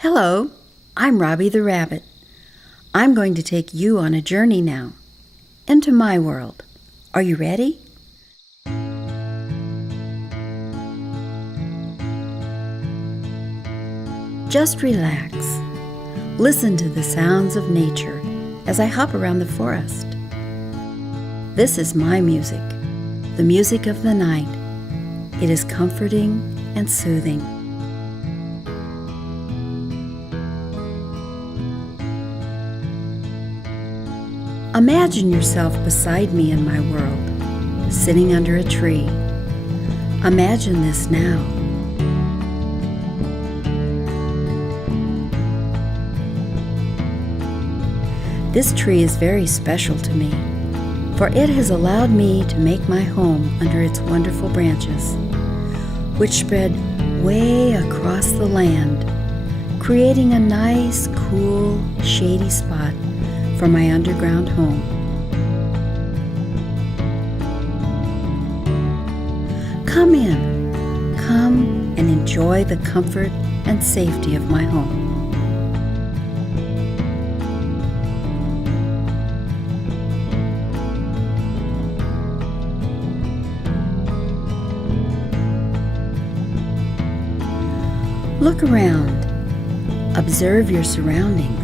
Hello, I'm Robbie the Rabbit. I'm going to take you on a journey now, into my world. Are you ready? Just relax. Listen to the sounds of nature as I hop around the forest. This is my music, the music of the night. It is comforting and soothing. Imagine yourself beside me in my world, sitting under a tree. Imagine this now. This tree is very special to me, for it has allowed me to make my home under its wonderful branches, which spread way across the land, creating a nice, cool, shady spot for my underground home. Come in, come and enjoy the comfort and safety of my home. Look around. Observe your surroundings.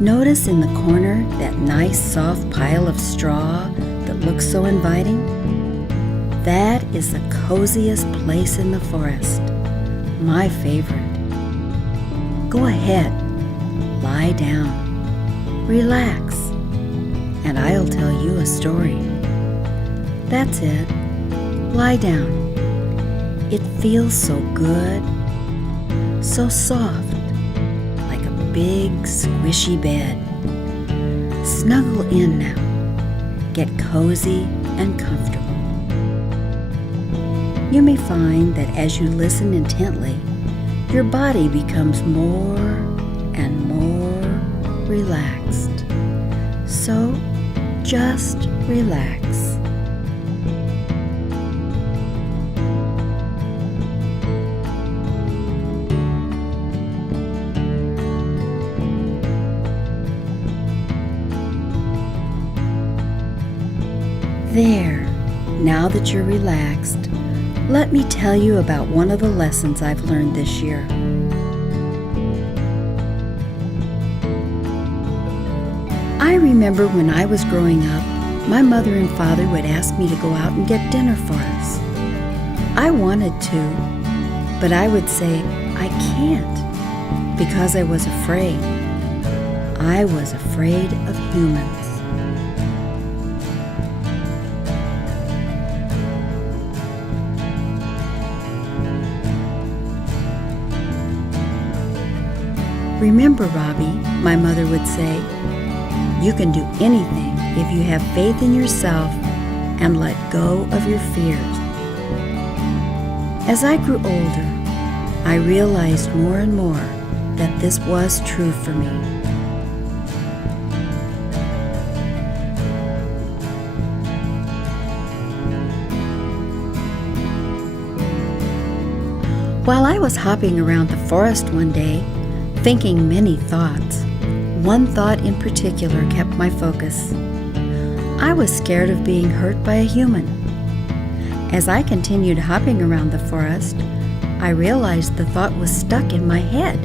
Notice in the corner that nice soft pile of straw that looks so inviting. That is the coziest place in the forest, my favorite. Go ahead, lie down, relax, and I'll tell you a story. That's it, lie down. It feels so good. So soft, like a big squishy bed. Snuggle in now. Get cozy and comfortable. You may find that as you listen intently, your body becomes more and more relaxed. So just relax. There, now that you're relaxed, let me tell you about one of the lessons I've learned this year. I remember when I was growing up, my mother and father would ask me to go out and get dinner for us. I wanted to, but I would say, I can't, because I was afraid. I was afraid of humans. Remember, Robbie, my mother would say, you can do anything if you have faith in yourself and let go of your fears. As I grew older, I realized more and more that this was true for me. While I was hopping around the forest one day, thinking many thoughts, one thought in particular kept my focus. I was scared of being hurt by a human. As I continued hopping around the forest, I realized the thought was stuck in my head.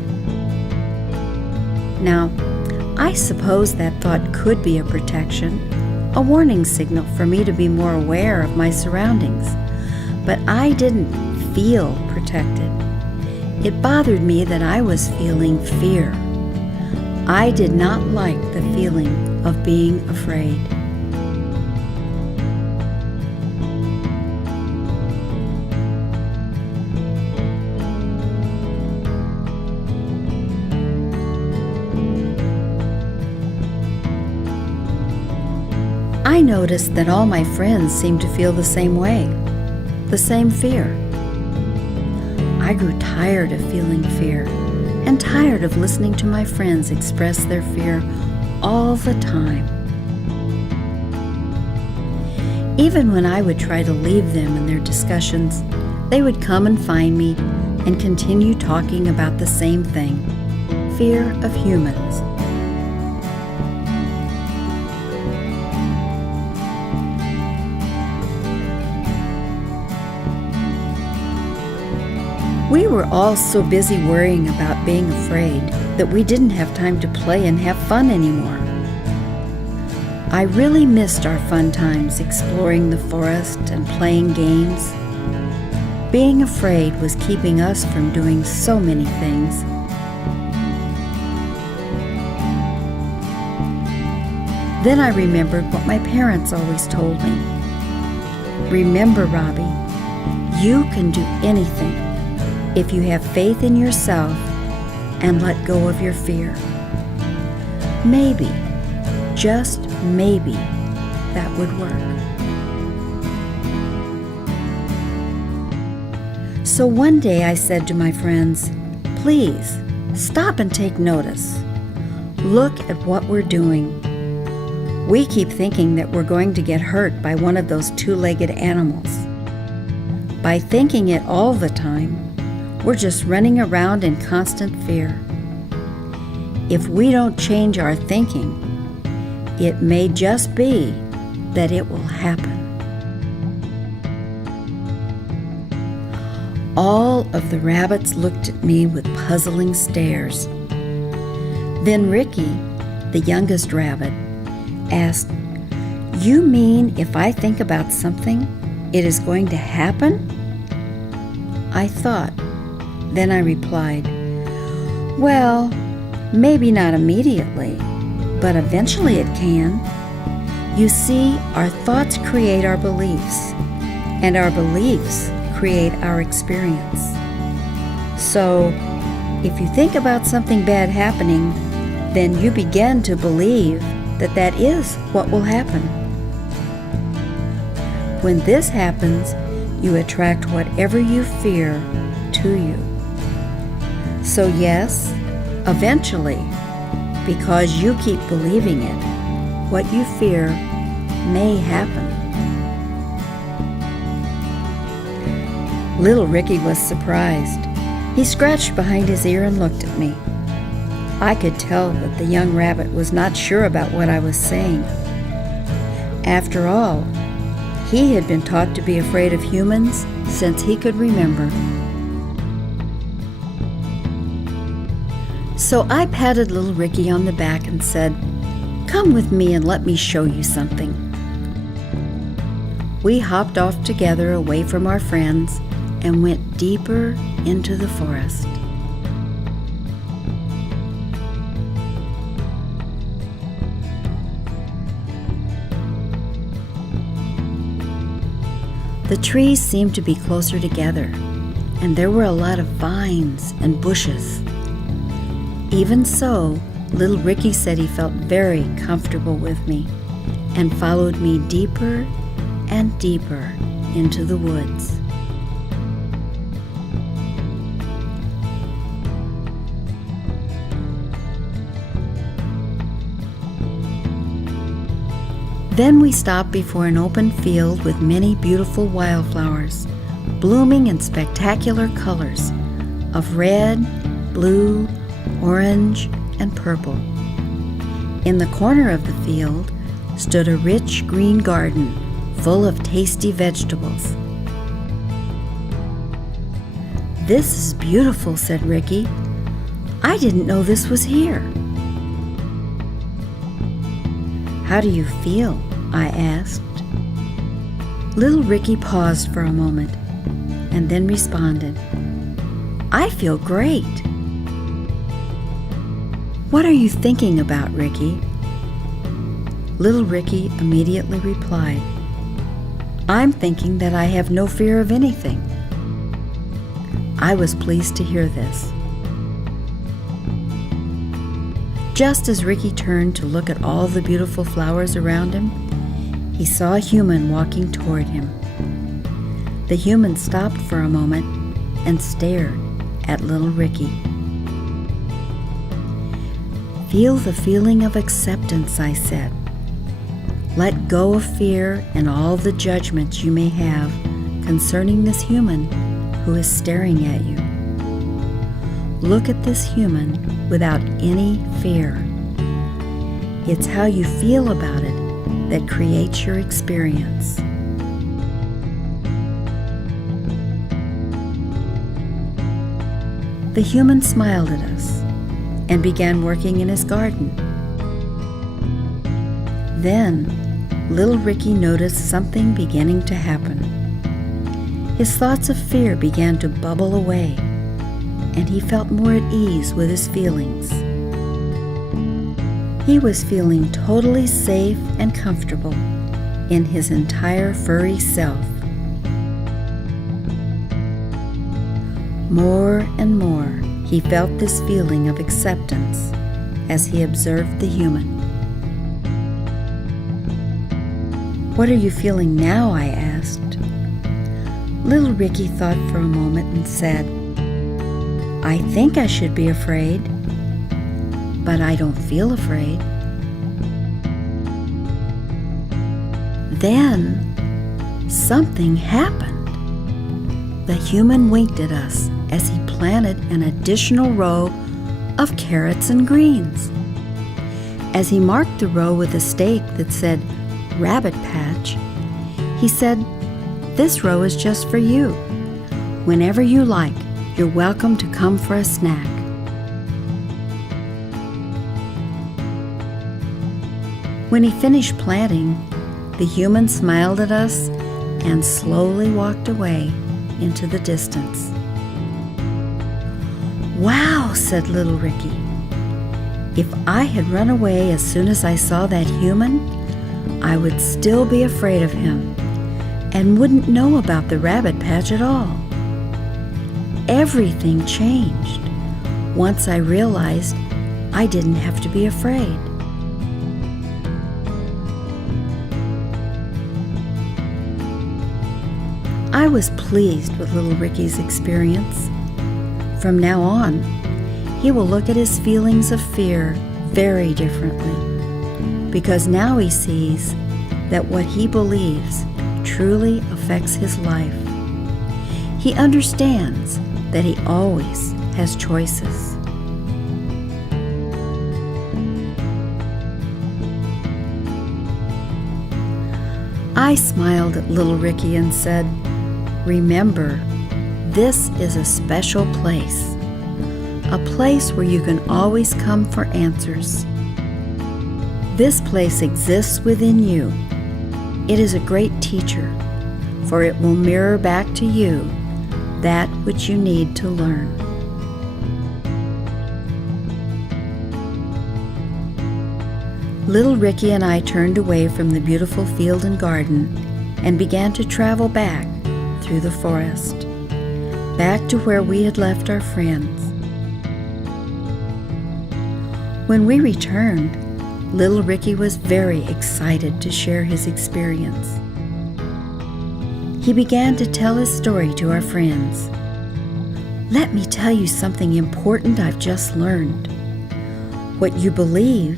Now, I suppose that thought could be a protection, a warning signal for me to be more aware of my surroundings, but I didn't feel protected. It bothered me that I was feeling fear. I did not like the feeling of being afraid. I noticed that all my friends seemed to feel the same way, the same fear. I grew tired of feeling fear and tired of listening to my friends express their fear all the time. Even when I would try to leave them in their discussions, they would come and find me and continue talking about the same thing: fear of humans. We were all so busy worrying about being afraid that we didn't have time to play and have fun anymore. I really missed our fun times exploring the forest and playing games. Being afraid was keeping us from doing so many things. Then I remembered what my parents always told me. Remember, Robbie, you can do anything if you have faith in yourself and let go of your fear. Maybe, just maybe, that would work. So one day I said to my friends, please, stop and take notice. Look at what we're doing. We keep thinking that we're going to get hurt by one of those two-legged animals. By thinking it all the time, we're just running around in constant fear. If we don't change our thinking, it may just be that it will happen. All of the rabbits looked at me with puzzling stares. Then Ricky, the youngest rabbit, asked, "You mean if I think about something, it is going to happen?" I thought. Then I replied, "Well, maybe not immediately, but eventually it can. You see, our thoughts create our beliefs, and our beliefs create our experience. So, if you think about something bad happening, then you begin to believe that that is what will happen. When this happens, you attract whatever you fear to you. So yes, eventually, because you keep believing it, what you fear may happen." Little Ricky was surprised. He scratched behind his ear and looked at me. I could tell that the young rabbit was not sure about what I was saying. After all, he had been taught to be afraid of humans since he could remember. So I patted little Ricky on the back and said, "Come with me and let me show you something." We hopped off together away from our friends and went deeper into the forest. The trees seemed to be closer together, and there were a lot of vines and bushes. Even so, little Ricky said he felt very comfortable with me and followed me deeper and deeper into the woods. Then we stopped before an open field with many beautiful wildflowers, blooming in spectacular colors of red, blue, orange, and purple. In the corner of the field stood a rich green garden full of tasty vegetables. "This is beautiful," said Ricky. "I didn't know this was here." "How do you feel?" I asked. Little Ricky paused for a moment and then responded, "I feel great." "What are you thinking about, Ricky?" Little Ricky immediately replied, "I'm thinking that I have no fear of anything." I was pleased to hear this. Just as Ricky turned to look at all the beautiful flowers around him, he saw a human walking toward him. The human stopped for a moment and stared at little Ricky. "Feel the feeling of acceptance," I said. "Let go of fear and all the judgments you may have concerning this human who is staring at you. look at this human without any fear. It's how you feel about it that creates your experience. The human smiled at us and began working in his garden. Then, little Ricky noticed something beginning to happen. His thoughts of fear began to bubble away, and he felt more at ease with his feelings. He was feeling totally safe and comfortable in his entire furry self. More and more, he felt this feeling of acceptance as he observed the human. "What are you feeling now?" I asked. Little Ricky thought for a moment and said, "I think I should be afraid, but I don't feel afraid." Then, something happened. The human winked at us as he planted an additional row of carrots and greens. As he marked the row with a stake that said Rabbit Patch, he said, "This row is just for you. Whenever you like, you're welcome to come for a snack." When he finished planting, the human smiled at us and slowly walked away into the distance. "Wow," said little Ricky. "If I had run away as soon as I saw that human, I would still be afraid of him and wouldn't know about the rabbit patch at all. Everything changed once I realized I didn't have to be afraid." I was pleased with little Ricky's experience. From now on, he will look at his feelings of fear very differently, because now he sees that what he believes truly affects his life. He understands that he always has choices. I smiled at little Ricky and said, "Remember, this is a special place, a place where you can always come for answers. This place exists within you. It is a great teacher, for it will mirror back to you that which you need to learn." Little Ricky and I turned away from the beautiful field and garden and began to travel back through the forest, back to where we had left our friends. When we returned, little Ricky was very excited to share his experience. He began to tell his story to our friends. "Let me tell you something important I've just learned. What you believe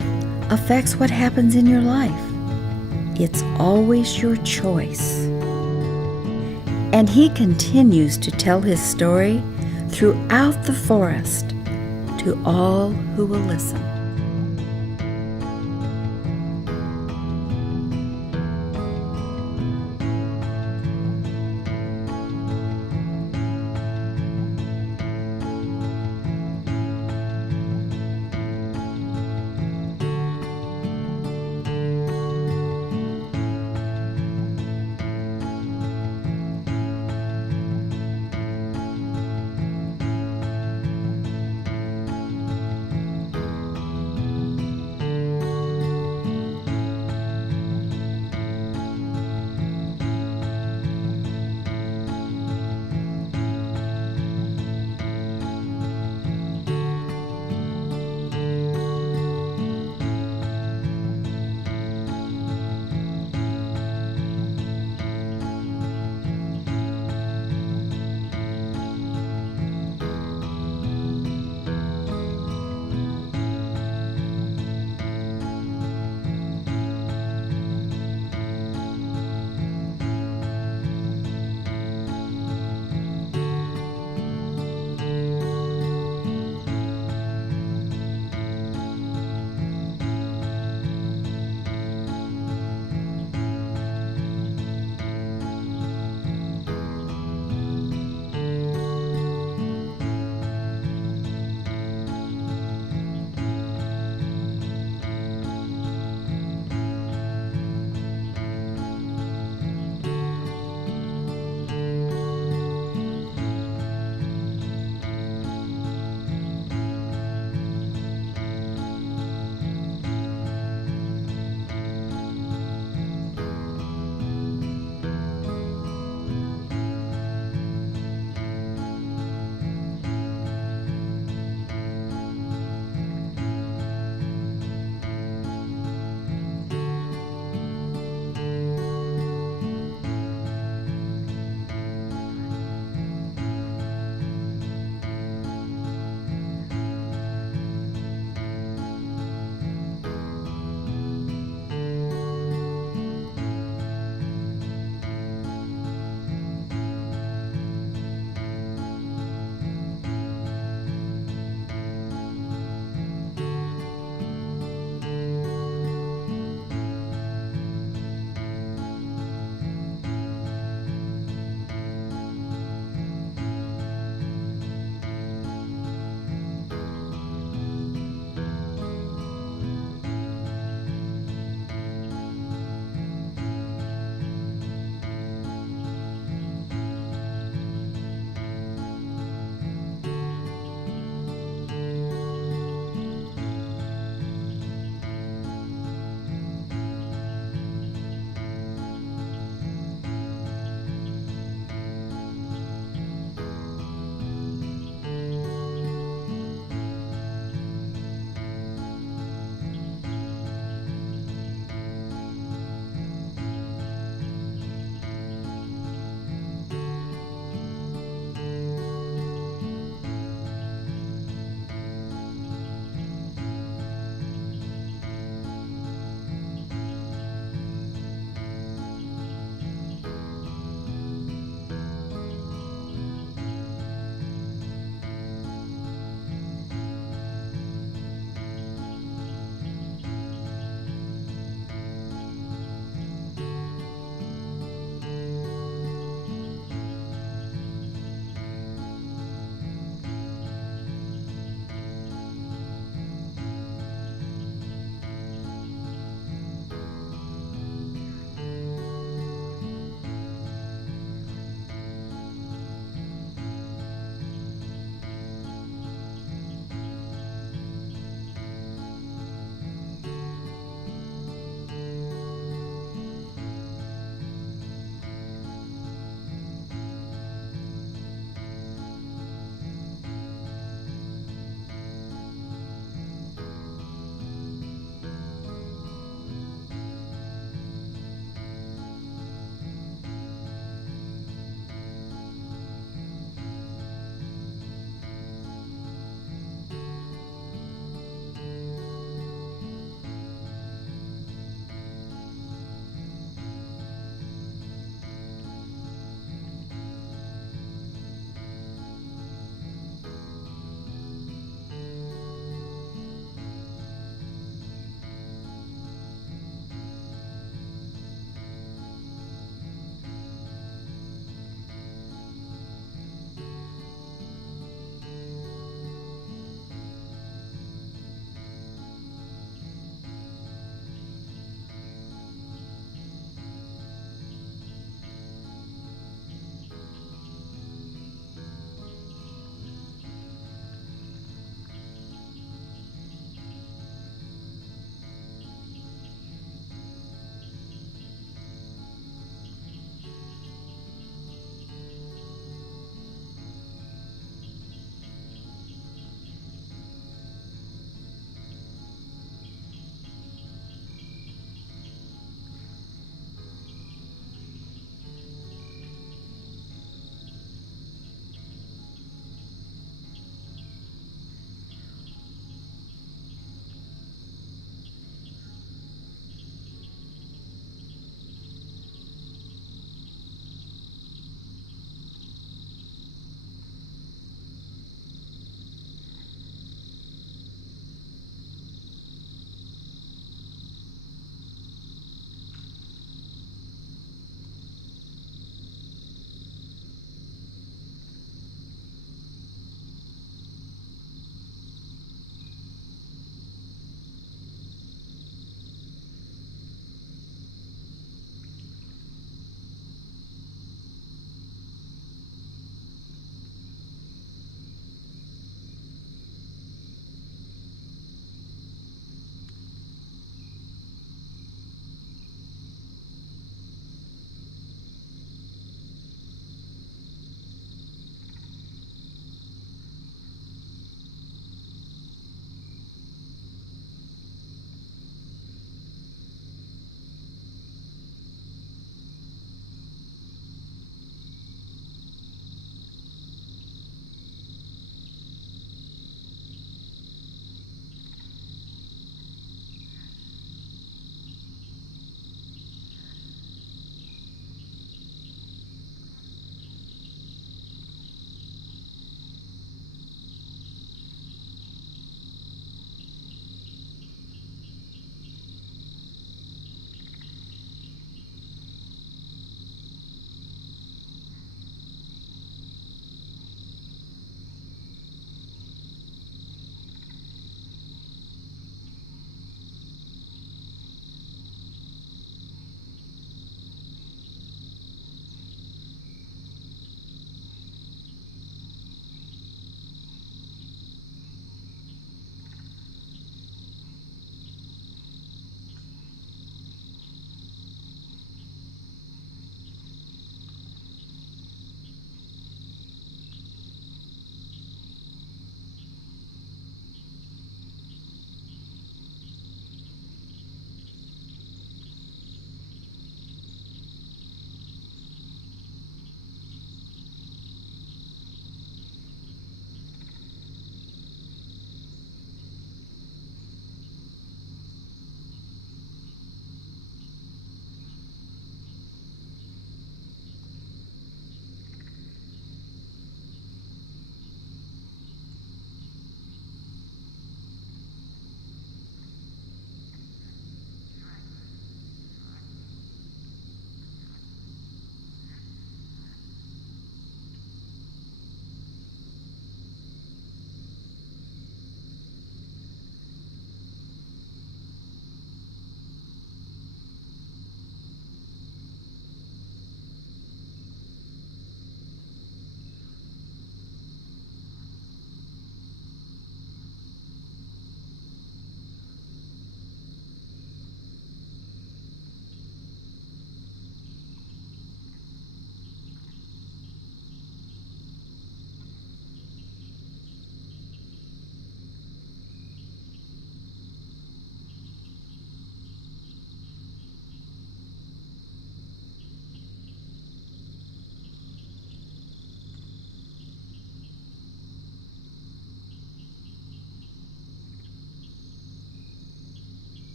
affects what happens in your life. It's always your choice." And he continues to tell his story throughout the forest to all who will listen.